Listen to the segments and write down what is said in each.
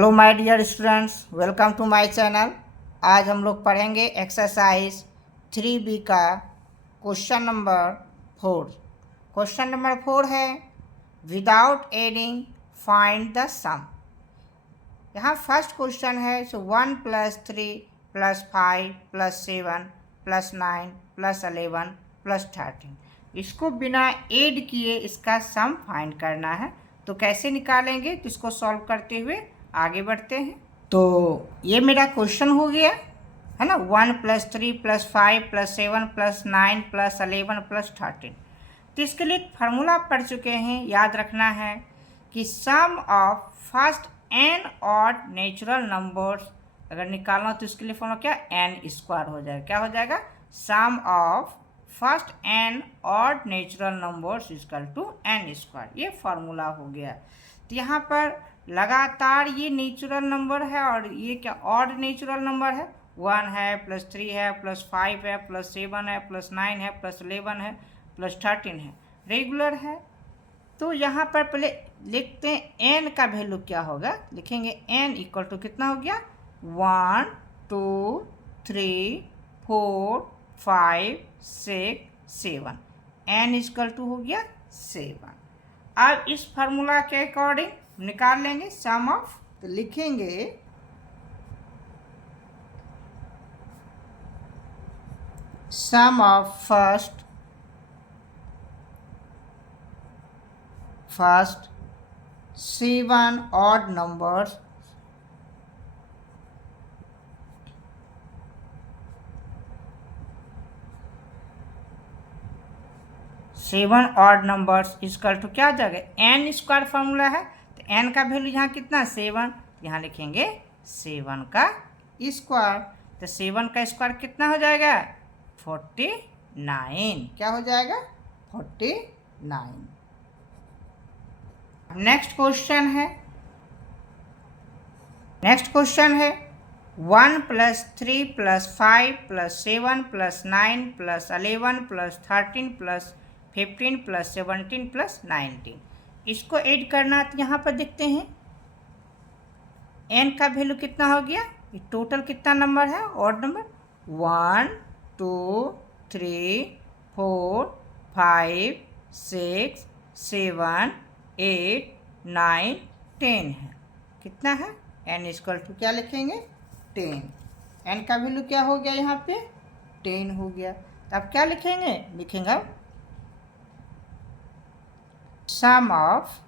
Hello my dear students, welcome to my channel. आज हम लोग पढ़ेंगे एक्सरसाइज 3B का क्वेश्चन नंबर 4। क्वेश्चन नंबर 4 है विदाउट एडिंग फाइंड द सम। यहाँ फर्स्ट क्वेश्चन है 1 + 3 + 5 + 7 + 9 + 11 + 13। इसको बिना ऐड किए इसका सम फाइंड करना है। तो कैसे निकालेंगे, तो इसको सॉल्व करते हुए आगे बढ़ते हैं। तो ये मेरा क्वेश्चन हो गया है ना, 1 + 3 + 5 + 7 + 9 + 11 + 13। तो इसके लिए एक फार्मूला पढ़ चुके हैं, याद रखना है कि sum of first n odd natural numbers अगर निकालना तो इसके लिए फॉर्मूला क्या, n² हो जाएगा। क्या हो जाएगा, sum of first n odd natural numbers equal to n²। ये फार्मूला हो गया। तो यहाँ पर लगातार ये नेचुरल नंबर है और ये क्या ऑड नेचुरल नंबर है। 1 है, +3 है, +5 है, +7 है, +9 है, +11 है, +13 है, रेगुलर है। तो यहाँ पर पहले लिखते हैं n का वैल्यू क्या होगा। लिखेंगे n इक्वल टू कितना हो गया, 1 2 3 4 5 6 7। n इक्वल टू हो गया 7। अब इस फार्मूला के अकॉर्डिंग निकाल लेंगे सम ऑफ। तो लिखेंगे sum of first 7 odd numbers equal to क्या आ जाएगा, n² फार्मूला है। तो n का वैल्यू यहाँ कितना, 7। यहाँ लिखेंगे 7 का स्क्वायर। तो 7 का स्क्वायर कितना हो जाएगा, 49। क्या हो जाएगा, 49। नेक्स्ट क्वेश्चन है 1 + 3 + 5 + 7 + 9 + 11 + 13 + 15 + 17 + 19। इसको ऐड करना। तो यहाँ पर देखते हैं n का वैल्यू कितना हो गया, ये टोटल कितना नंबर है, ऑड नंबर 1 2 3 4 5 6 7 8 9 10 है। कितना है, n इक्वल टू क्या लिखेंगे, 10। n का वैल्यू क्या हो गया, यहाँ पे 10 हो गया। तो अब क्या लिखेंगे, लिखेंगे sum of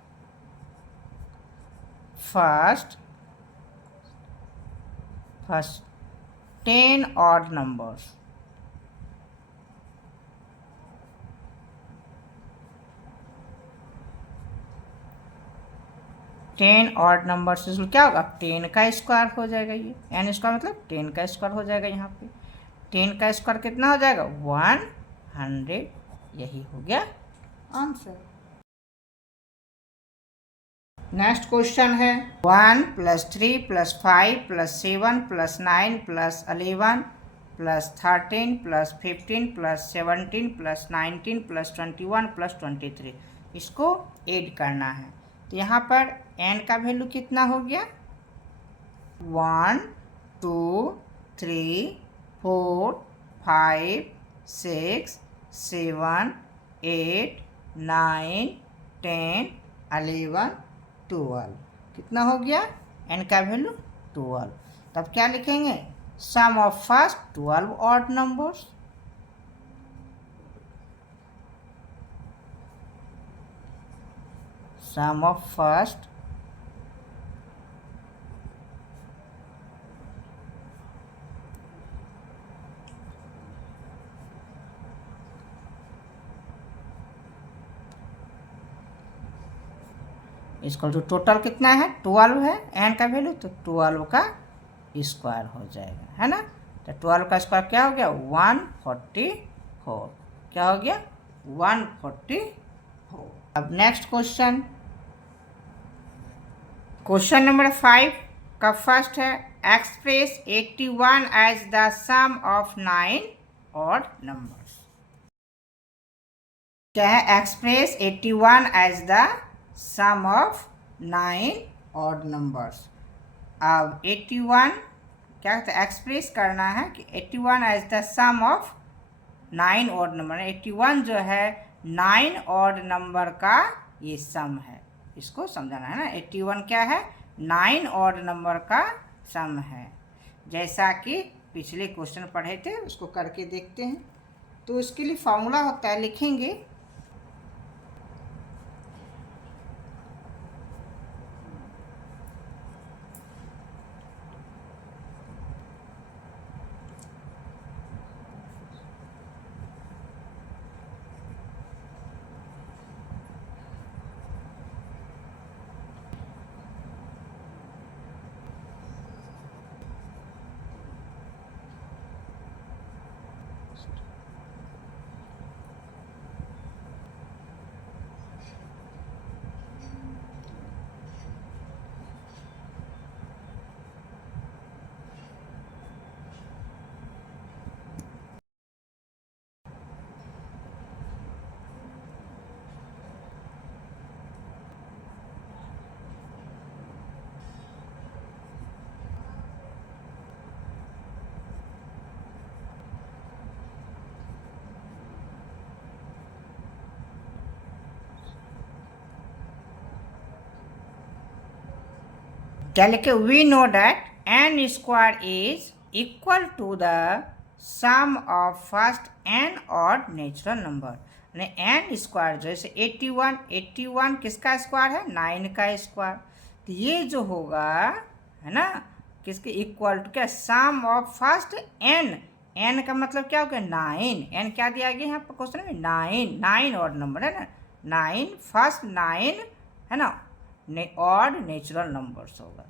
first 10 odd numbers. Odd numbers क्या होगा, 10 का स्क्वायर हो जाएगा। ये n² मतलब 10 का स्क्वायर हो जाएगा। यहाँ पे 10 का स्क्वायर कितना हो जाएगा, 100। यही हो गया आंसर। नेक्स्ट क्वेश्चन है 1 + 3 + 5 + 7 + 9 + 11 + 13 + 15 + 17 + 19 + 21 + 23। इसको ऐड करना है। तो यहाँ पर n का वैल्यू कितना हो गया, 1 2 3 4 5 6 7 8 9 10 11 12। कितना हो गया, n का वैल्यू 12। तब क्या लिखेंगे, sum of first 12 odd numbers. Sum of first equal to total कितना है, 12 है n का वैल्यू। तो 12 का स्क्वायर हो जाएगा, है ना। तो 12 का स्क्वायर क्या हो गया, 144। क्या हो गया, 144। अब नेक्स्ट क्वेश्चन नंबर 5 का फर्स्ट है express 81 as the sum of 9 odd numbers. क्या है, express 81 as the sum of 9 odd numbers. अब 81 क्या कहते हैं, एक्सप्रेस करना है कि 81 as the sum of 9 odd number. 81 जो है 9 ऑड नंबर का ये सम है, इसको समझाना है ना। 81 क्या है, 9 ऑड नंबर का सम है। जैसा कि पिछले क्वेश्चन पढ़े थे उसको करके देखते हैं। तो इसके लिए फॉर्मूला होता है, लिखेंगे क्या लिखे, we know that n square is equal to the sum of first n odd natural number. n square जैसे 81 किसका स्क्वायर है, 9 का स्क्वायर। तो ये जो होगा है ना, किसके इक्वल टू क्या, सम ऑफ फर्स्ट n का मतलब क्या हो गया, 9। n क्या दिया गया यहाँ पर क्वेश्चन में, 9 ऑड नंबर है ना, 9 फर्स्ट 9 है ना, ऑड नेचुरल नंबर्स होगा।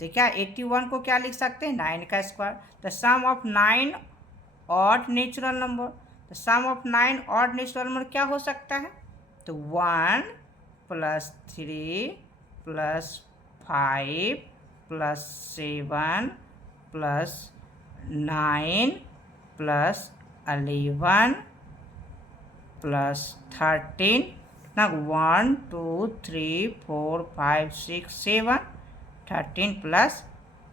तो क्या 81 को क्या लिख सकते हैं, 9 का स्क्वायर। तो सम ऑफ 9 ऑड नेचुरल नंबर, तो सम ऑफ 9 ऑड नेचुरल नंबर क्या हो सकता है, तो 1 + 3 + 5 + 7 + 9 + 11 + 13 ना, 1 2 3 4 5 6 7 13 +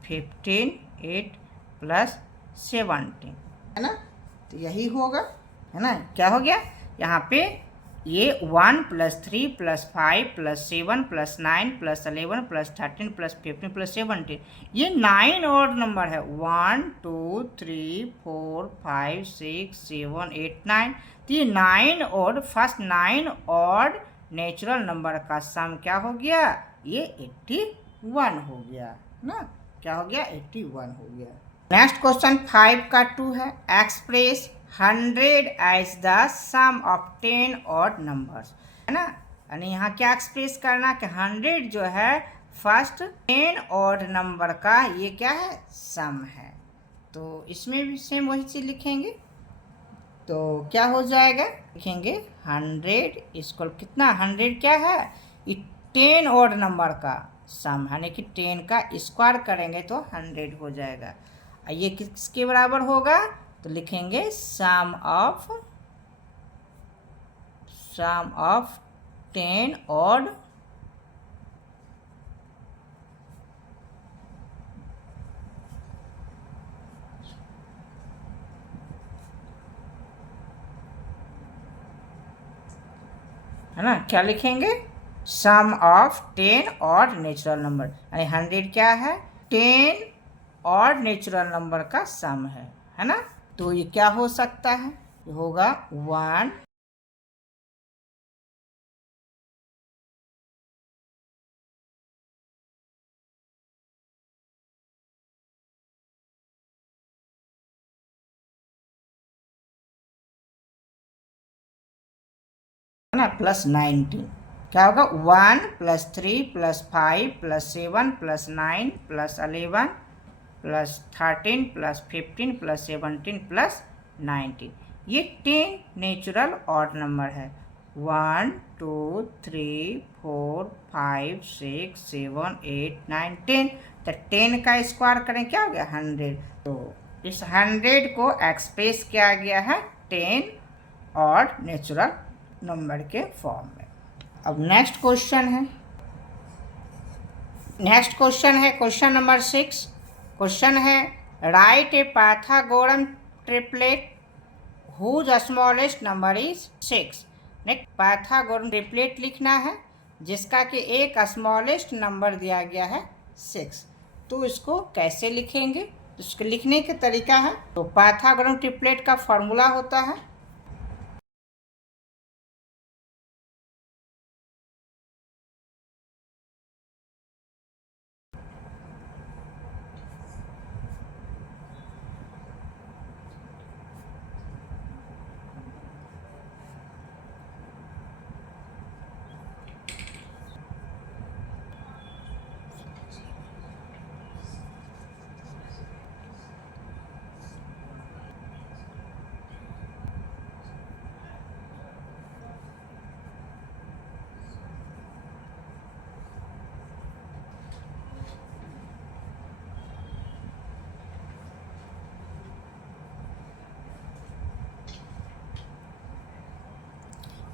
15 8 + 17 है ना। तो यही होगा है ना, क्या हो गया यहाँ पे, ये 1 + 3 + 5 + 7 + 9 + 11 + 13 + 15 + 17, ये 9 ऑड नंबर है। 1 2 3 4 5 6 7 8 9, तो ये 9 odd, first 9 odd natural number का सम क्या हो गया, ये 81 हो गया ना। क्या हो गया, 81 हो गया। नेक्स्ट क्वेश्चन 5 का 2 है, express 100 as the sum of 10 odd numbers है ना। यानी यहाँ क्या एक्सप्रेस करना कि 100 जो है फर्स्ट 10 ऑड नंबर का ये क्या है, सम है। तो इसमें भी सेम वही चीज लिखेंगे। तो क्या हो जाएगा, लिखेंगे 100 इक्वल कितना, 100 क्या है, ये 10 ऑड नंबर का सम, यानी कि 10 का स्क्वायर करेंगे तो 100 हो जाएगा। ये किसके बराबर होगा, तो लिखेंगे सम ऑफ 10 ऑड है ना, क्या लिखेंगे, sum of 10 odd natural number, यानी 100 क्या है, 10 ऑड नेचुरल नंबर का सम है ना। तो ये क्या हो सकता है, ये होगा 1 है ना +19, क्या होगा 1 + 3 + 5 + 7 + 9 + 11 + 13 + 15 + 17 + 19, ये 10 नेचुरल ऑड नंबर है। 1 2 3 4 5 6 7 8 9 10, तो 10 का स्क्वायर करें क्या हो गया, 100। तो इस 100 को एक्सप्रेस किया गया है 10 ऑड नेचुरल नंबर के फॉर्म में। अब नेक्स्ट क्वेश्चन है नेक्स्ट क्वेश्चन है क्वेश्चन नंबर 6। क्वेश्चन है write a Pythagorean triplet whose smallest number is 6। Next Pythagorean triplet लिखना है जिसका कि एक स्मॉलेस्ट नंबर दिया गया है 6। तो इसको कैसे लिखेंगे, इसके लिखने के तरीका है। तो पाइथागोरन ट्रिपलेट का फॉर्मूला होता है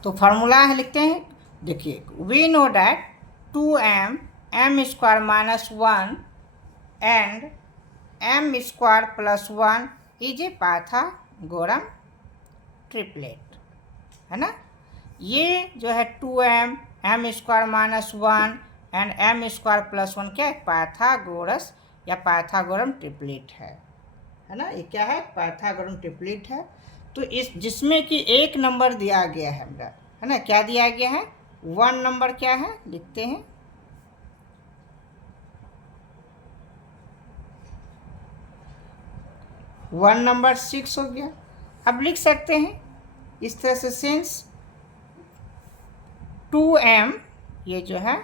तो फार्मूला है लिखते हैं। देखिए we know that 2m m square minus 1 and m square plus 1 is a Pythagorean triplet, है ना। ये जो है 2m m square minus 1 and m square plus 1 क्या है, पाइथागोरस या पाइथागोरन ट्रिपलेट है ना। ये क्या है, पाइथागोरन ट्रिपलेट है। तो इस जिसमें कि एक नंबर दिया गया है हमरा, है ना। क्या दिया गया है, 1 नंबर क्या है लिखते हैं, 1 नंबर 6 हो गया। अब लिख सकते हैं इस तरह से, सिंस 2m, ये जो है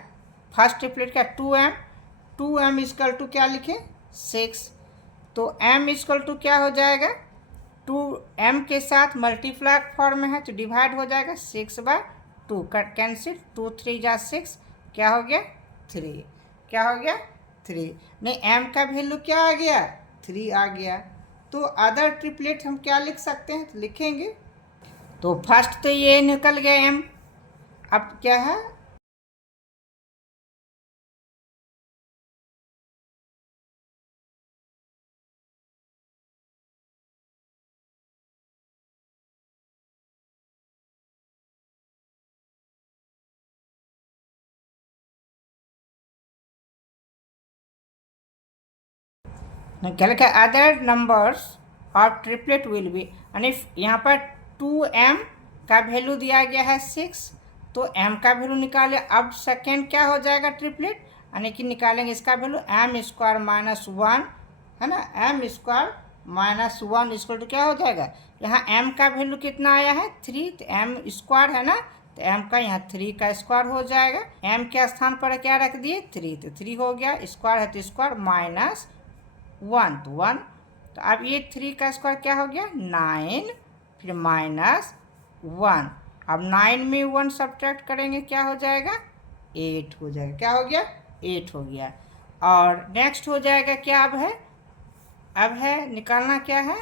फर्स्ट ट्रिपलेट का 2m इक्वल टू क्या लिखे 6। तो m इक्वल टू क्या हो जाएगा, 2m के साथ मल्टीप्लाई फॉर्म में है तो डिवाइड हो जाएगा 6/2 कट कैंसिल, 2 3 जा 6, क्या हो गया 3, क्या हो गया 3। नहीं m का वैल्यू क्या आ गया 3 आ गया। तो अदर ट्रिपलेट हम क्या लिख सकते हैं, तो लिखेंगे। तो फर्स्ट तो ये निकल गया m, अब क्या है, निकल के अदर नंबर्स और ट्रिपलेट विल बी, यानी यहाँ पर 2m का वैल्यू दिया गया है 6, तो m का वैल्यू निकाले। अब सेकेंड क्या हो जाएगा ट्रिपलेट, यानी कि निकालेंगे इसका वैल्यू m स्क्वायर माइनस 1, है ना। m square minus 1 equal to क्या हो जाएगा, यहाँ m का वैल्यू कितना आया है 3, तो m स्क्वायर है ना, तो m का यहाँ 3 का स्क्वायर हो जाएगा। m के स्थान पर क्या रख दिए 3, तो 3 हो गया, स्क्वायर है तो स्क्वायर माइनस 1 तो 1। तो अब ये 3 का स्क्वायर क्या हो गया 9, फिर माइनस 1। अब 9 में 1 सब्ट्रैक्ट करेंगे क्या हो जाएगा 8 हो जाएगा, क्या हो गया 8 हो गया। और नेक्स्ट हो जाएगा क्या, अब है निकालना क्या है,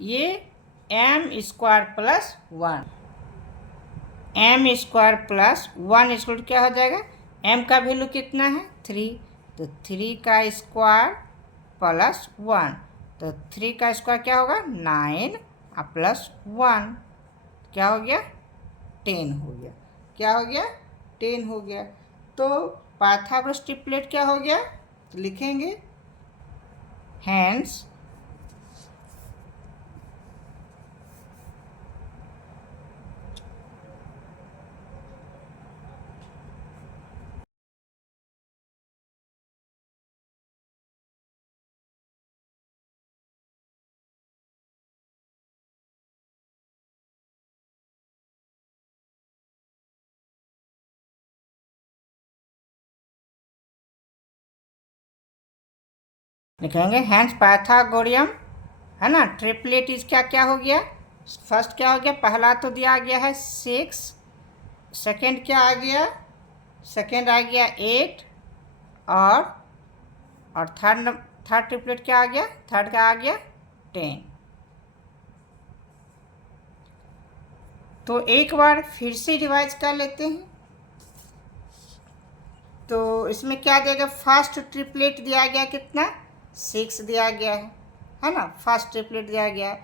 ये m square plus 1, m square plus 1 equal क्या हो जाएगा, m का वैल्यू कितना है 3, तो 3 का स्क्वायर प्लस 1, तो 3 का स्क्वायर क्या होगा 9 और प्लस 1 क्या हो गया 10 हो गया, क्या हो गया 10 हो गया। तो पाइथागोरस ट्रिपलेट क्या हो गया, तो लिखेंगे हैंस लिखेंगे हैंस पाइथागोरियम, है ना। ट्रिपलेट इज क्या क्या हो गया, फर्स्ट क्या हो गया, पहला तो दिया गया है 6, सेकंड क्या आ गया, सेकंड आ गया 8, और थर्ड ट्रिपलेट क्या आ गया, थर्ड का आ गया 10। तो एक बार फिर से रिवाइज कर लेते हैं। तो इसमें क्या देगा, फर्स्ट ट्रिपलेट दिया गया कितना 6 दिया गया है ना, फर्स्ट ट्रिपलेट दिया गया।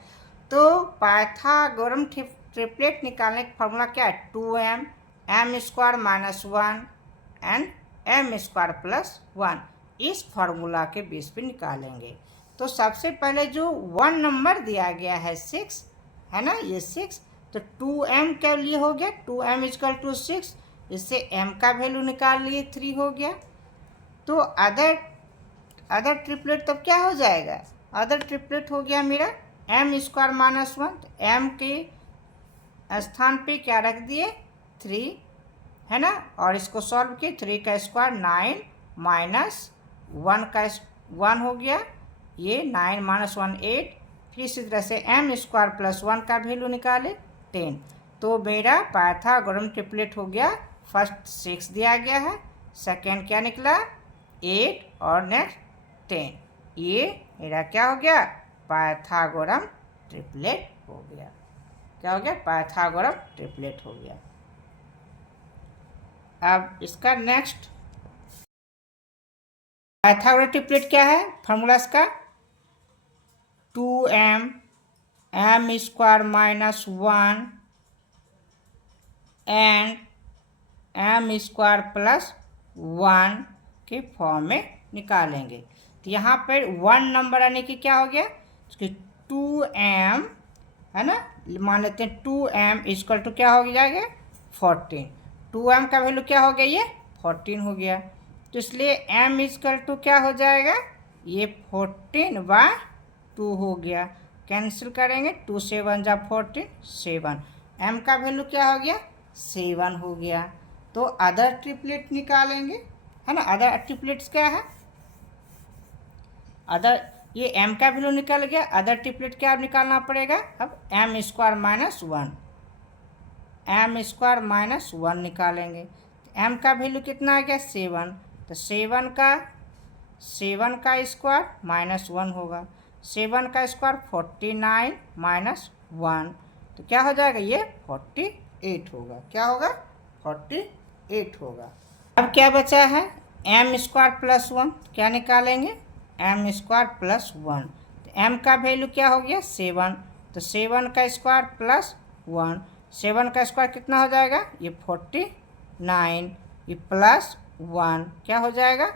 तो पाइथागोरम ट्रिपलेट निकालने का फॉर्मूला क्या है, 2m m² minus 1 and m² plus 1, इस फार्मूला के बेस पे निकालेंगे। तो सबसे पहले जो 1 नंबर दिया गया है 6 है ना, ये 6, तो 2m के लिए हो गया 2m = 6, इससे m का वैल्यू निकाल लिए 3 हो गया। तो अदर ट्रिपलेट तब क्या हो जाएगा, अदर ट्रिपलेट हो गया मेरा m² माइनस 1, तो m के स्थान पे क्या रख दिए 3 है ना, और इसको सॉल्व किए, 3 का स्क्वायर 9 माइनस 1 का 1 हो गया, ये 9 माइनस 1 8, फिर इसी तरह से m² प्लस 1 का वैल्यू निकाले 10। तो मेरा पाइथागोरम ट्रिपलेट हो गया, फर्स्ट 6 दिया गया है, सेकेंड क्या निकला 8 और नेक्स्ट 10, ये मेरा क्या हो गया पाइथागोरम ट्रिपलेट हो गया। क्या हो गया, पाइथागोरम ट्रिपलेट हो गया। अब इसका नेक्स्ट पाइथागोरस ट्रिपलेट क्या है, फॉर्मूला इसका 2m m² minus 1 and m² plus 1 के फॉर्म में निकालेंगे। तो यहाँ पर 1 नंबर आने की क्या हो गया, उसके 2m है ना, मान लेते हैं 2m = क्या हो जाएगा 14, 2m का वैल्यू क्या हो गया ये 14 हो गया। तो इसलिए m = क्या हो जाएगा, ये 14/2 हो गया, कैंसिल करेंगे 2 से 1 जा 14 7, m का वैल्यू क्या हो गया 7 हो गया। तो अदर ट्रिपलेट निकालेंगे है ना, अदर ट्रिपलेट्स क्या है, अदर ये m का वैल्यू निकल गया, अदर ट्रिपलेट क्या निकालना पड़ेगा, अब m² माइनस 1, m² माइनस 1 निकालेंगे, m का वैल्यू कितना आ गया 7, तो 7 का स्क्वायर माइनस 1 होगा, 7 का स्क्वायर 49 माइनस 1, तो क्या हो जाएगा ये 48 होगा, क्या होगा 48 होगा। अब क्या बचा है m² प्लस 1, क्या निकालेंगे m² प्लस 1, तो m का वैल्यू क्या हो गया 7, तो 7 का स्क्वायर प्लस 1, 7 का स्क्वायर कितना हो जाएगा ये 49, ये प्लस 1 क्या हो जाएगा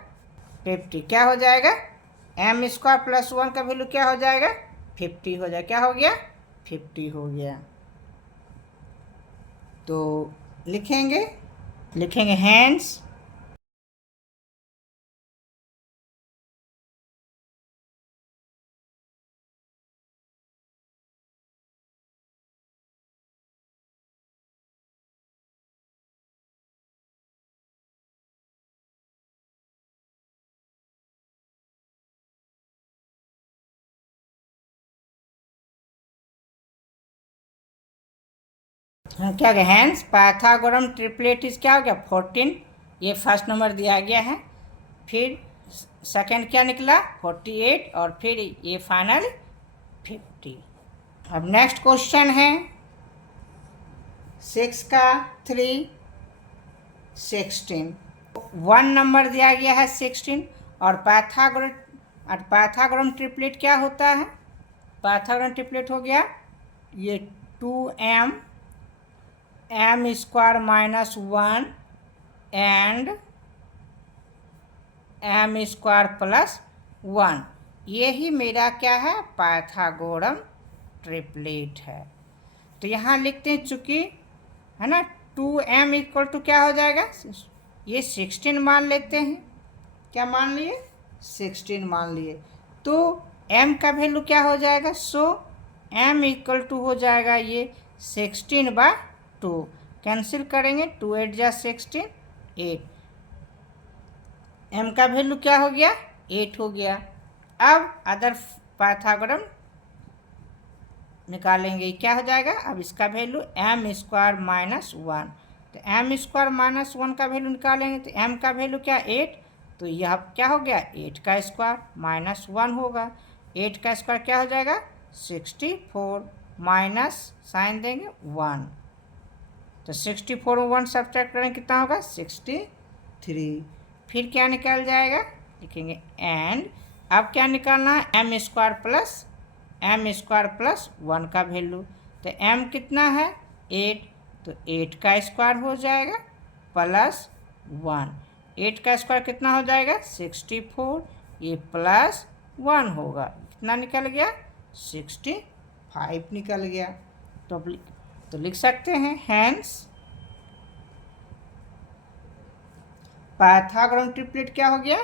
50, क्या हो जाएगा m² प्लस 1 का वैल्यू क्या हो जाएगा 50 हो जाएगा, क्या हो गया 50 हो गया। तो लिखेंगे हैंस क्या गया हैंस पाइथागोरम ट्रिपलेट इज क्या हो गया 14, ये फर्स्ट नंबर दिया गया है, फिर सेकंड क्या निकला 48 और फिर ये फाइनल 50। अब नेक्स्ट क्वेश्चन है 6 का 3 16, 1 नंबर दिया गया है 16 और पाइथागोरम ट्रिपलेट क्या होता है, पाइथागोरम ट्रिपलेट हो गया ये 2m m² minus 1 and m² plus 1, ये ही मेरा क्या है पाइथागोरम ट्रिपलेट है। तो यहाँ लिखते हैं चूँकि है ना 2m = क्या हो जाएगा ये 16 मान लेते हैं, क्या मान लिए 16 मान लिए, तो m का वैल्यू क्या हो जाएगा, सो m = हो जाएगा ये 16/2, कैंसिल करेंगे 2 8 जा 16 8, m का वैल्यू क्या हो गया 8 हो गया। अब अदर पाइथागोरम निकालेंगे, क्या हो जाएगा, अब इसका वैल्यू m² माइनस 1, तो m² माइनस 1 का वैल्यू निकालेंगे, तो m का वैल्यू क्या 8, तो यह क्या हो गया 8 का स्क्वायर माइनस 1 होगा, 8 का स्क्वायर क्या हो जाएगा 64 माइनस साइन देंगे 1, तो 64 में 1 सब्ट्रैक्ट करेंगे कितना होगा 63, फिर क्या निकल जाएगा, लिखेंगे एंड अब क्या निकालना है, एम स्क्वायर प्लस 1 का वैल्यू। तो एम कितना है 8, तो 8 का स्क्वायर हो जाएगा प्लस 1। 8 का स्क्वायर कितना हो जाएगा 64, ये प्लस 1 होगा, कितना निकल गया 65 निकल गया। तो लिख सकते हैं हैंस पाइथागोरस ट्रिपलेट क्या हो गया,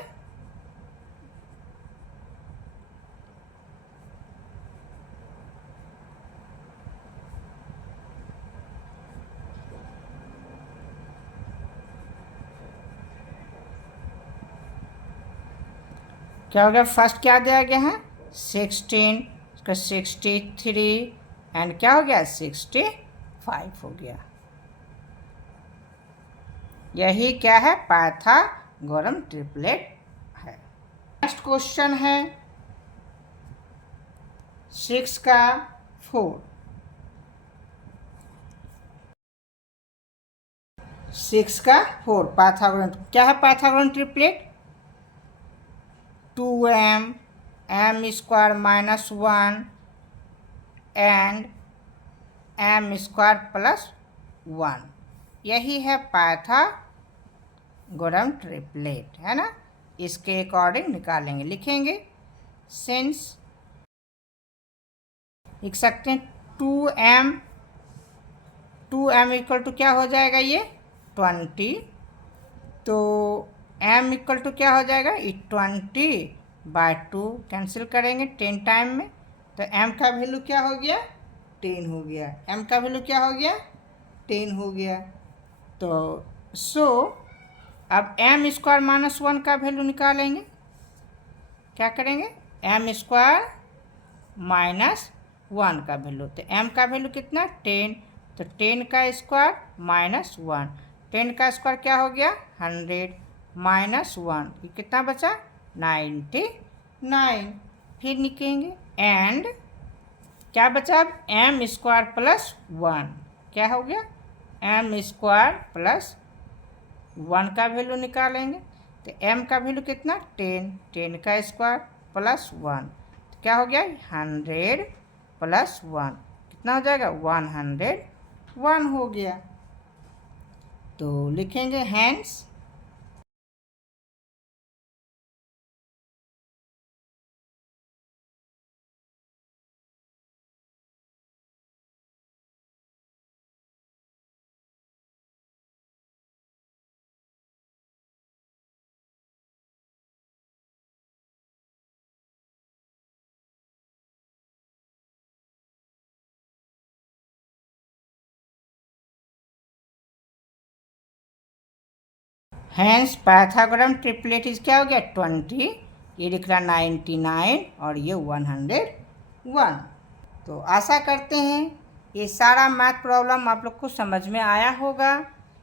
क्या हो गया, फर्स्ट क्या दिया गया है 16, इसका 63 एंड क्या हो गया 65 हो गया। यही क्या है पाइथागोरस ट्रिपलेट है। नेक्स्ट क्वेश्चन है 6 का 4। 6 का 4 पाइथागोरस क्या है, Pythagoras triplet 2m m square minus 1 and m square plus 1, यही है पाइथागोरस ट्रिपलेट, है ना। इसके अकॉर्डिंग निकालेंगे, लिखेंगे सिंस, लिख सकते हैं 2m इक्वल टू क्या हो जाएगा ये 20, तो m इक्वल टू क्या हो जाएगा 20/2 कैंसिल करेंगे 10 टाइम में, तो m का वैल्यू क्या हो गया 10 हो गया, m का वैल्यू क्या हो गया 10 हो गया। तो अब m स्क्वायर माइनस 1 का वैल्यू निकालेंगे, क्या करेंगे m स्क्वायर माइनस 1 का वैल्यू, तो m का वैल्यू कितना 10, तो 10 का स्क्वायर माइनस 1, 10 का स्क्वायर क्या हो गया 100 माइनस 1, ये कितना बचा 99। फिर लिखेंगे एंड क्या बचा अब m स्क्वायर प्लस 1, क्या हो गया m स्क्वायर प्लस 1 का वैल्यू निकालेंगे, तो m का वैल्यू कितना 10, 10 का स्क्वायर प्लस 1, तो क्या हो गया 100 प्लस 1, कितना हो जाएगा 101 हो गया। तो लिखेंगे hence hence Pythagoras triplet is क्या हो गया 20, ये लिख रहा 99 और ये 101। तो आशा करते हैं ये सारा मैथ प्रॉब्लम आप लोग को समझ में आया होगा।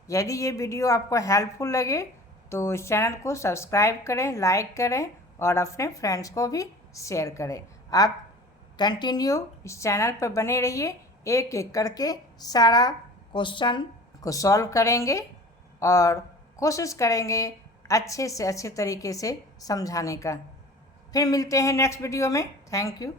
यदि ये वीडियो आपको हेल्पफुल लगे तो इस चैनल को सब्सक्राइब करें, लाइक करें और अपने फ्रेंड्स को भी शेयर करें। आप कंटिन्यू इस चैनल पर बने रहिए, एक एक करके सारा क्वेश्चन को सॉल्व करेंगे और कोशिश करेंगे अच्छे से अच्छे तरीके से समझाने का। फिर मिलते हैं नेक्स्ट वीडियो में। Thank you.